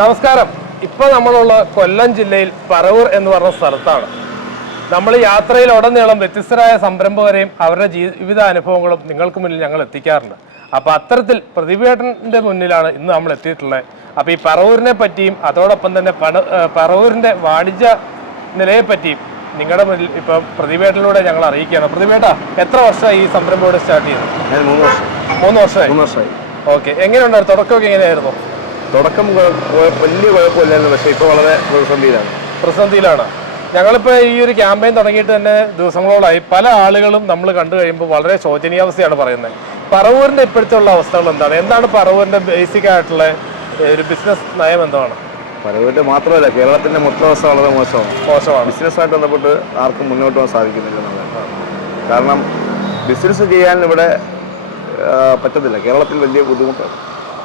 നമസ്കാരം. ഇപ്പോൾ നമ്മളുള്ള കൊല്ലം ജില്ലയിൽ പറവൂർ എന്ന് പറഞ്ഞ സ്ഥലത്താണ്. നമ്മൾ യാത്രയിൽ ഉടനീളം വ്യത്യസ്തരായ സംരംഭകരെയും അവരുടെ ജീവിതാനുഭവങ്ങളും നിങ്ങൾക്ക് മുന്നിൽ ഞങ്ങൾ എത്തിക്കാറുണ്ട്. അപ്പോൾ അത്തരത്തിൽ പ്രതിഭേട്ടൻ്റെ മുന്നിലാണ് ഇന്ന് നമ്മൾ എത്തിയിട്ടുള്ളത്. അപ്പോൾ ഈ പറവൂരിനെ പറ്റിയും അതോടൊപ്പം തന്നെ പറവൂരിൻ്റെ വാണിജ്യ നിലയെ പറ്റിയും നിങ്ങളുടെ മുന്നിൽ ഇപ്പം പ്രതിഭേട്ടനിലൂടെ ഞങ്ങൾ അറിയിക്കുകയാണ്. പ്രതിഭേട്ട, എത്ര വർഷമായി ഈ സംരംഭം ഇവിടെ സ്റ്റാർട്ട് ചെയ്തത്? ഞാൻ 3 വർഷമായി. ഓക്കെ, എങ്ങനെയുണ്ടായിരുന്നു? തുടക്കമൊക്കെ എങ്ങനെയായിരുന്നു? തുടക്കം വലിയ കുഴപ്പമില്ലായിരുന്നു, പക്ഷേ ഇപ്പോൾ വളരെ പ്രതിസന്ധിയിലാണ്. ഞങ്ങളിപ്പോൾ ഈ ഒരു ക്യാമ്പയിൻ തുടങ്ങിയിട്ട് തന്നെ ദിവസങ്ങളോളായി. പല ആളുകളും നമ്മൾ കണ്ടു കഴിയുമ്പോൾ വളരെ ശോചനീയാവസ്ഥയാണ് പറയുന്നത്. പറവൂരിൻ്റെ ഇപ്പോഴത്തെ ഉള്ള അവസ്ഥകൾ എന്താണ് പറവൂരിൻ്റെ ബേസിക് ആയിട്ടുള്ള ഒരു ബിസിനസ് നയം എന്താണ്? പറവൂരിൻ്റെ മാത്രമല്ല, കേരളത്തിൻ്റെ മൊത്തം അവസ്ഥ വളരെ മോശമാണ്. ബിസിനസ്സായിട്ട് ബന്ധപ്പെട്ട് ആർക്കും മുന്നോട്ട് പോകാൻ സാധിക്കുന്നില്ല എന്നുള്ളത്. കാരണം ബിസിനസ് ചെയ്യാൻ ഇവിടെ പറ്റത്തില്ല. കേരളത്തിൽ വലിയ ബുദ്ധിമുട്ടാണ്.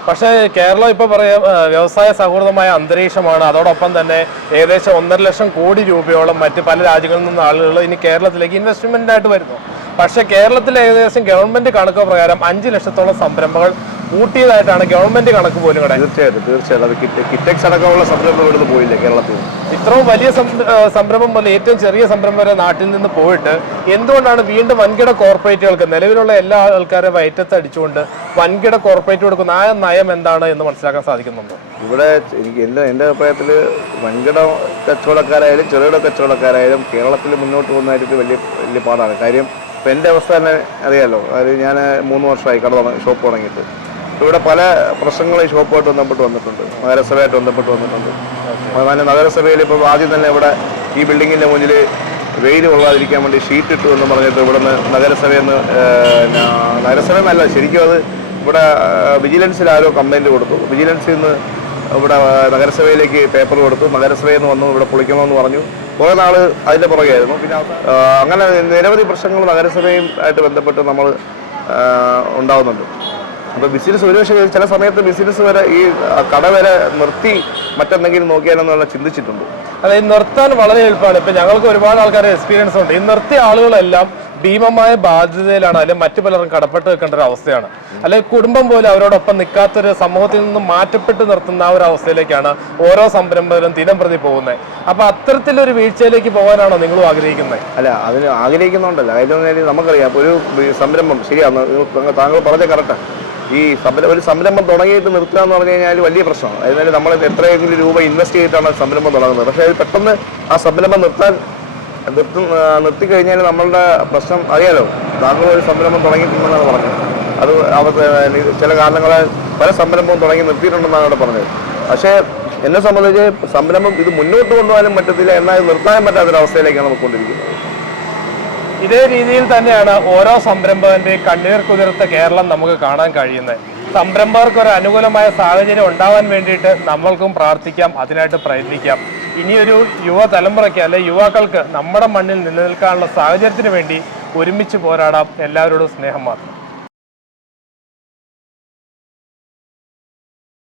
പക്ഷേ കേരളം ഇപ്പോൾ പറയാം വ്യവസായ സൗഹൃദമായ അന്തരീക്ഷമാണ്. അതോടൊപ്പം തന്നെ ഏകദേശം 1.5 ലക്ഷം കോടി രൂപയോളം മറ്റ് പല രാജ്യങ്ങളിൽ നിന്ന് ആളുകൾ ഇനി കേരളത്തിലേക്ക് ഇൻവെസ്റ്റ്മെൻ്റായിട്ട് വരുന്നു. പക്ഷേ കേരളത്തിലെ ഏകദേശം ഗവൺമെൻറ് കണക്ക് പ്രകാരം 5 ലക്ഷത്തോളം സംരംഭങ്ങൾ കൂട്ടിയതായിട്ടാണ് ഗവൺമെൻറ് കണക്ക് പോലും ഇവിടെ. തീർച്ചയായിട്ടും അത് കിറ്റക്സ് അടക്കമുള്ള സംരംഭം ഇവിടുന്ന് പോയില്ലേ കേരളത്തിൽ. ഇത്രയും വലിയ സംരംഭം പോലെ ഏറ്റവും ചെറിയ സംരംഭം വരെ നാട്ടിൽ നിന്ന് പോയിട്ട് എന്തുകൊണ്ടാണ് വീണ്ടും വൻകിട കോർപ്പറേറ്റുകൾക്ക് നിലവിലുള്ള എല്ലാ ആൾക്കാരെ വയറ്റത്ത് അടിച്ചുകൊണ്ട് വൻകിട കോർപ്പറേറ്റ് കൊടുക്കുന്ന ആ നയം എന്താണ് എന്ന് മനസ്സിലാക്കാൻ സാധിക്കുന്നുണ്ടോ? ഇവിടെ എൻ്റെ അഭിപ്രായത്തിൽ വൻകിട കച്ചവടക്കാരായാലും ചെറുകിട കച്ചവടക്കാരായാലും കേരളത്തിൽ മുന്നോട്ട് പോകുന്നതായിട്ട് വലിയ പാടാണ്. കാര്യം ഇപ്പം എൻ്റെ അവസ്ഥ തന്നെ അറിയാമല്ലോ. അതായത് ഞാൻ 3 വർഷമായി ഷോപ്പ് തുടങ്ങിയിട്ട്. ഇവിടെ പല പ്രശ്നങ്ങളും ഈ ഷോപ്പുമായിട്ട് വന്നിട്ടുണ്ട്, നഗരസഭയായിട്ട് വന്നിട്ടുണ്ട്. അതുപോലെ നഗരസഭയിൽ ഇപ്പോൾ ആദ്യം തന്നെ ഇവിടെ ഈ ബിൽഡിങ്ങിൻ്റെ മുന്നിൽ വെയിൽ കൊള്ളാതിരിക്കാൻ വേണ്ടി ഷീറ്റ് ഇട്ടു എന്ന് പറഞ്ഞിട്ട് ഇവിടെ നിന്ന് നഗരസഭ എന്നല്ല, ശരിക്കും അത് ഇവിടെ വിജിലൻസിൽ ആരോ കംപ്ലൈൻറ്റ് കൊടുത്തു. വിജിലൻസിൽ നിന്ന് ഇവിടെ നഗരസഭയിലേക്ക് പേപ്പർ കൊടുത്തു. നഗരസഭയിൽ നിന്ന് വന്നു ഇവിടെ പൊളിക്കണമെന്ന് പറഞ്ഞു. കുറേ നാൾ അതിൻ്റെ പുറകെയായിരുന്നു. പിന്നെ അങ്ങനെ നിരവധി പ്രശ്നങ്ങൾ നഗരസഭയും ആയിട്ട് ബന്ധപ്പെട്ട് നമ്മൾ ഉണ്ടാവുന്നുണ്ട്. അപ്പോൾ ബിസിനസ് ഒരുപക്ഷെ ചില സമയത്ത് ബിസിനസ് വരെ ഈ കട വരെ നിർത്തി മറ്റെന്തെങ്കിലും നോക്കിയാലെന്നുള്ള ചിന്തിച്ചിട്ടുണ്ട്. അതെ, നിർത്താൻ വളരെ എളുപ്പമാണ്. ഇപ്പം ഞങ്ങൾക്ക് ഒരുപാട് ആൾക്കാരുടെ എക്സ്പീരിയൻസ് ഉണ്ട്. ഈ നിർത്തിയ ആളുകളെല്ലാം ഭീമമായ ബാധ്യതയിലാണ്, അല്ലെങ്കിൽ മറ്റു പലരും കടപ്പെട്ട് നിൽക്കേണ്ട ഒരു അവസ്ഥയാണ്. അല്ലെങ്കിൽ കുടുംബം പോലും അവരോടൊപ്പം നിൽക്കാത്തൊരു സമൂഹത്തിൽ നിന്നും മാറ്റപ്പെട്ട് നിർത്തുന്ന ആ ഒരു അവസ്ഥയിലേക്കാണ് ഓരോ സംരംഭകരും ദിനം പ്രതി പോകുന്നത്. അപ്പോൾ അത്തരത്തിലൊരു വീഴ്ചയിലേക്ക് പോകാനാണോ നിങ്ങളും ആഗ്രഹിക്കുന്നത്? അല്ല, അതിന് ആഗ്രഹിക്കുന്നുണ്ടല്ല. അതിലൊന്നും നമുക്കറിയാം. അപ്പോൾ ഒരു സംരംഭം ശരിയാണ്, താങ്കൾ പറഞ്ഞ കറക്റ്റാണ്. ഈ ഒരു സംരംഭം തുടങ്ങിയിട്ട് നിർത്തുക എന്ന് പറഞ്ഞു കഴിഞ്ഞാൽ വലിയ പ്രശ്നമാണ്. അതിനാൽ നമ്മൾ എത്രയെങ്കിലും രൂപ ഇൻവെസ്റ്റ് ചെയ്തിട്ടാണ് സംരംഭം തുടങ്ങുന്നത്. പക്ഷേ അത് പെട്ടെന്ന് ആ സംരംഭം നിർത്തിക്കഴിഞ്ഞാൽ നമ്മളുടെ പ്രശ്നം അറിയാലോ. താങ്കൾ ഒരു സംരംഭം തുടങ്ങിയിട്ടുണ്ടെന്നാണ് പറഞ്ഞത്. അത് ചില കാരണങ്ങളെ പല സംരംഭവും തുടങ്ങി നിർത്തിയിട്ടുണ്ടെന്നാണ് അവിടെ പറഞ്ഞത്. പക്ഷേ എന്നെ സംബന്ധിച്ച് സംരംഭം ഇത് മുന്നോട്ട് കൊണ്ടുപോകാനും പറ്റത്തില്ല, എന്നാൽ നിർത്താൻ പറ്റാത്തൊരവസ്ഥയിലേക്കാണ് നമുക്ക് കൊണ്ടിരിക്കുന്നത്. ഇതേ രീതിയിൽ തന്നെയാണ് ഓരോ സംരംഭകന്റെയും കണ്ണീർ കുതിർത്ത കേരളം നമുക്ക് കാണാൻ കഴിയുന്നത്. സംരംഭകർക്ക് ഒരു അനുകൂലമായ സാഹചര്യം ഉണ്ടാവാൻ വേണ്ടിയിട്ട് നമ്മൾക്കും പ്രാർത്ഥിക്കാം, അതിനായിട്ട് പ്രയത്നിക്കാം. ഇനിയൊരു യുവതലമുറയ്ക്ക് അല്ലെ യുവാക്കൾക്ക് നമ്മുടെ മണ്ണിൽ നിലനിൽക്കാനുള്ള സാഹചര്യത്തിന് വേണ്ടി ഒരുമിച്ച് പോരാടാം. എല്ലാവരോടും സ്നേഹം മാത്രം.